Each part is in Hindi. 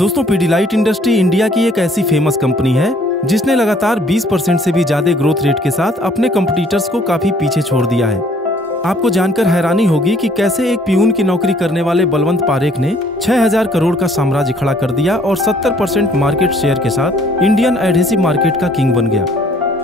दोस्तों, पीडीलाइट इंडस्ट्री इंडिया की एक ऐसी फेमस कंपनी है जिसने लगातार 20% से भी ज्यादा ग्रोथ रेट के साथ अपने कंपटीटर्स को काफी पीछे छोड़ दिया है। आपको जानकर हैरानी होगी कि कैसे एक पियून की नौकरी करने वाले बलवंत पारेख ने 6000 करोड़ का साम्राज्य खड़ा कर दिया और 70% मार्केट शेयर के साथ इंडियन एडहेसिव मार्केट का किंग बन गया।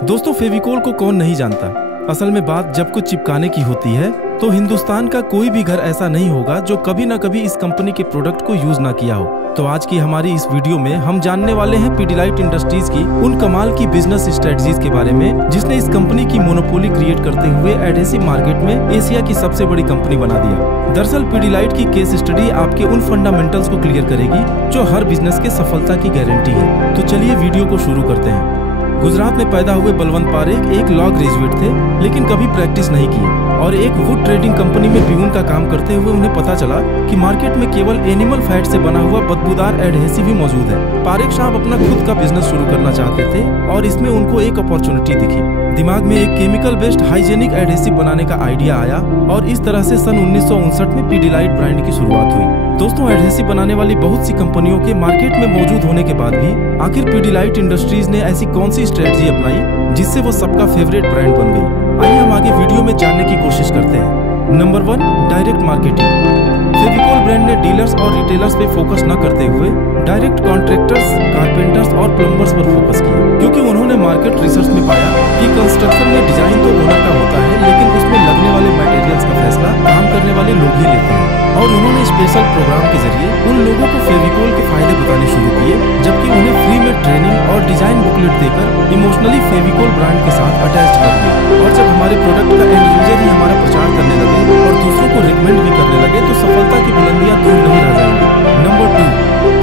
दोस्तों, फेविकोल को कौन नहीं जानता। असल में बात जब कुछ चिपकाने की होती है तो हिंदुस्तान का कोई भी घर ऐसा नहीं होगा जो कभी न कभी इस कंपनी के प्रोडक्ट को यूज ना किया हो। तो आज की हमारी इस वीडियो में हम जानने वाले हैं पीडीलाइट इंडस्ट्रीज की उन कमाल की बिजनेस स्ट्रेटजीज के बारे में जिसने इस कंपनी की मोनोपोली क्रिएट करते हुए एडहेसिव मार्केट में एशिया की सबसे बड़ी कंपनी बना दिया। दरअसल पीडीलाइट की केस स्टडी आपके उन फंडामेंटल्स को क्लियर करेगी जो हर बिजनेस के सफलता की गारंटी है। तो चलिए वीडियो को शुरू करते हैं। गुजरात में पैदा हुए बलवंत पारेख एक लॉ ग्रेजुएट थे, लेकिन कभी प्रैक्टिस नहीं की और एक वुड ट्रेडिंग कंपनी में पियून का काम करते हुए उन्हें पता चला कि मार्केट में केवल एनिमल फैट से बना हुआ बदबूदार एडहेसिव ही मौजूद है। पारेख साहब अपना खुद का बिजनेस शुरू करना चाहते थे और इसमें उनको एक अपॉर्चुनिटी दिखी। दिमाग में एक केमिकल बेस्ड हाइजेनिक एडहेसिव बनाने का आइडिया आया और इस तरह से सन 1959 में पीडीलाइट ब्रांड की शुरुआत हुई। दोस्तों, एडहेसिव बनाने वाली बहुत सी कंपनियों के मार्केट में मौजूद होने के बाद भी आखिर पीडीलाइट इंडस्ट्रीज ने ऐसी कौन सी स्ट्रेटजी अपनाई जिससे वो सबका फेवरेट ब्रांड बन गई। आइए हम आगे वीडियो में जानने की कोशिश करते हैं। Number 1, direct marketing. Fevicol brand ने डीलर्स और रिटेलर्स पे फोकस न करते हुए डायरेक्ट कॉन्ट्रैक्टर्स, कारपेंटर्स और प्लम्बर्स पर फोकस किया, क्योंकि उन्होंने मार्केट रिसर्च में पाया कि कंस्ट्रक्शन में डिजाइन तो ओनर का होता है, लेकिन उसमें लगने वाले मटेरियल्स का फैसला काम करने वाले लोग ही लेते हैं। और उन्होंने स्पेशल प्रोग्राम के जरिए उन लोगों को फेविकोल के फायदे बताने शुरू किए, जबकि उन्हें फ्री में ट्रेनिंग और डिजाइन बुकलेट देकर इमोशनली फेविकोल ब्रांड के साथ अटैच कर दिया। और जब हमारे प्रोडक्ट का एंड यूजर ही हमारा प्रचार करने लगे और दूसरों को रिकमेंड भी करने लगे तो सफलता की बुलंदियां दूर नहीं रह जाएंगी। Number 2,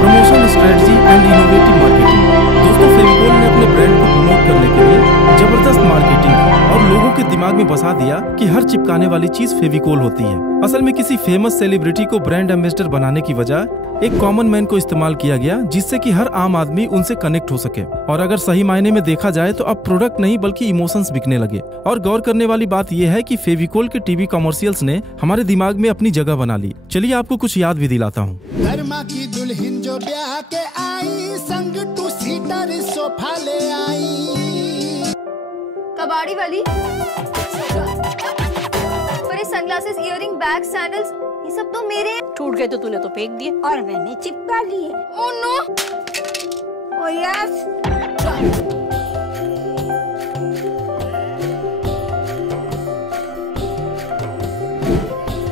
promotion strategy and innovative marketing. दोस्तों, फेविकोल ने अपने ब्रांड को प्रमोट करने के लिए जबरदस्त मार्केटिंग की और लोगों के दिमाग में बसा दिया कि हर चिपकाने वाली चीज फेविकोल होती है। असल में किसी फेमस सेलिब्रिटी को ब्रांड एम्बेसडर बनाने की वजह एक कॉमन मैन को इस्तेमाल किया गया, जिससे कि हर आम आदमी उनसे कनेक्ट हो सके। और अगर सही मायने में देखा जाए तो अब प्रोडक्ट नहीं बल्कि इमोशंस बिकने लगे। और गौर करने वाली बात यह है कि फेविकोल के टीवी कॉमर्शियल्स ने हमारे दिमाग में अपनी जगह बना ली। चलिए आपको कुछ याद भी दिलाता हूँ। की दुल्हन जो ब्याह के आई, संग टू सीटर सोफा ले आई। कबाड़ी वाली, सनग्लासेस, इयररिंग, बैग, सैंडल्स, ये सब तो मेरे हैं। टूट गए तो तूने तो फेंक दिए और मैंने चिपका लिए। Oh no! Oh yes!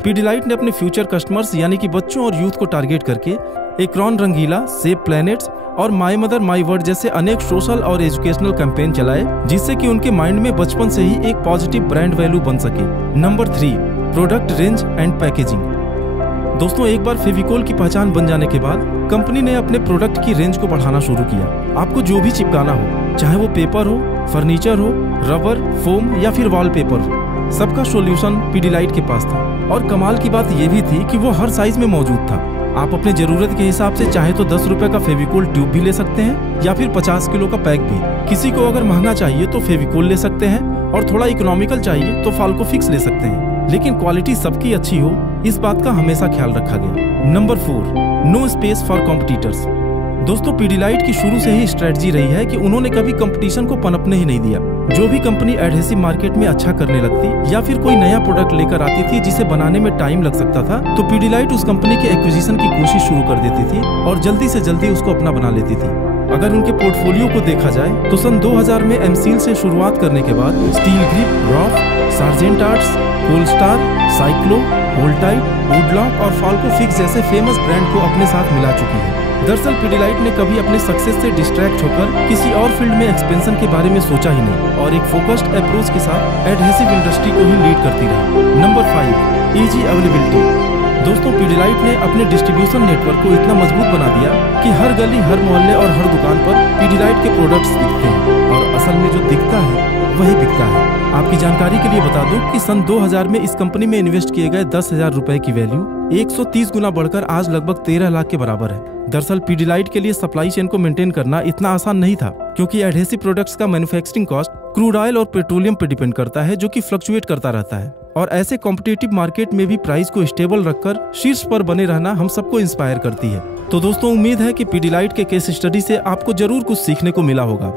Pidilite ने अपने फ्यूचर कस्टमर्स यानी कि बच्चों और यूथ को टारगेट करके एक्रोन रंगीला, सेव प्लैनेट्स और माई मदर माई वर्ड जैसे अनेक सोशल और एजुकेशनल कैंपेन चलाए, जिससे कि उनके माइंड में बचपन से ही एक पॉजिटिव ब्रांड वैल्यू बन सके। Number 3, product range and packaging. दोस्तों, एक बार फेविकोल की पहचान बन जाने के बाद कंपनी ने अपने प्रोडक्ट की रेंज को बढ़ाना शुरू किया। आपको जो भी चिपकाना हो, चाहे वो पेपर हो, फर्नीचर हो, रबर, फोम या फिर वॉलपेपर हो, सबका सॉल्यूशन पीडीलाइट के पास था। और कमाल की बात यह भी थी कि वो हर साइज में मौजूद था। आप अपने जरूरत के हिसाब से चाहे तो 10 रुपए का फेविकोल ट्यूब भी ले सकते हैं या फिर 50 किलो का पैक भी। किसी को अगर महंगा चाहिए तो फेविकोल ले सकते हैं और थोड़ा इकोनॉमिकल चाहिए तो फाल्को फिक्स ले सकते हैं, लेकिन क्वालिटी सबकी अच्छी हो, इस बात का हमेशा ख्याल रखा गया। Number 4, no space for competitors. दोस्तों, पीडीलाइट की शुरू से ही स्ट्रेटजी रही है कि उन्होंने कभी कंपटीशन को पनपने ही नहीं दिया। जो भी कंपनी एडहेसिव मार्केट में अच्छा करने लगती या फिर कोई नया प्रोडक्ट लेकर आती थी जिसे बनाने में टाइम लग सकता था, तो पीडीलाइट उस कंपनी के एक्विजिशन की कोशिश शुरू कर देती थी और जल्दी से जल्दी उसको अपना बना लेती थी। अगर उनके पोर्टफोलियो को देखा जाए तो सन 2000 में एमसील से शुरुआत करने के बाद steel grip, Roff, Sargent Arts, Polestar, Cyclo, Holdtite, Woodlok और फाल्को फिक्स जैसे फेमस ब्रांड को अपने साथ मिला चुकी है। दरअसल पीडीलाइट ने कभी अपने सक्सेस से डिस्ट्रैक्ट होकर किसी और फील्ड में एक्सपेंशन के बारे में सोचा ही नहीं और एक फोकस्ड अप्रोच के साथ एडहेसिव इंडस्ट्री को ही लीड करती रही। Number 5, easy availability. दोस्तों, पीडीलाइट ने अपने डिस्ट्रीब्यूशन नेटवर्क को इतना मजबूत बना दिया कि हर गली, हर मोहल्ले और हर दुकान पर पीडीलाइट के प्रोडक्ट्स दिखते हैं और असल में जो दिखता है वही बिकता है। आपकी जानकारी के लिए बता दूं कि सन 2000 में इस कंपनी में इन्वेस्ट किए गए 10,000 रुपए की वैल्यू 130 गुना बढ़कर आज लगभग 13 लाख के बराबर है। दरअसल पीडीलाइट के लिए सप्लाई चेन को मेंटेन करना इतना आसान नहीं था, क्योंकि एडहेसिव प्रोडक्ट्स का मैन्युफैक्चरिंग कॉस्ट क्रूड ऑयल और पेट्रोलियम पर डिपेंड करता है, जो कि फ्लक्चुएट करता रहता है। और ऐसे कॉम्पिटिटिव मार्केट में भी प्राइस को स्टेबल रखकर शीर्ष पर बने रहना हम सबको इंस्पायर करती है। तो दोस्तों, उम्मीद है कि पीडीलाइट के केस स्टडी से आपको जरूर कुछ सीखने को मिला होगा।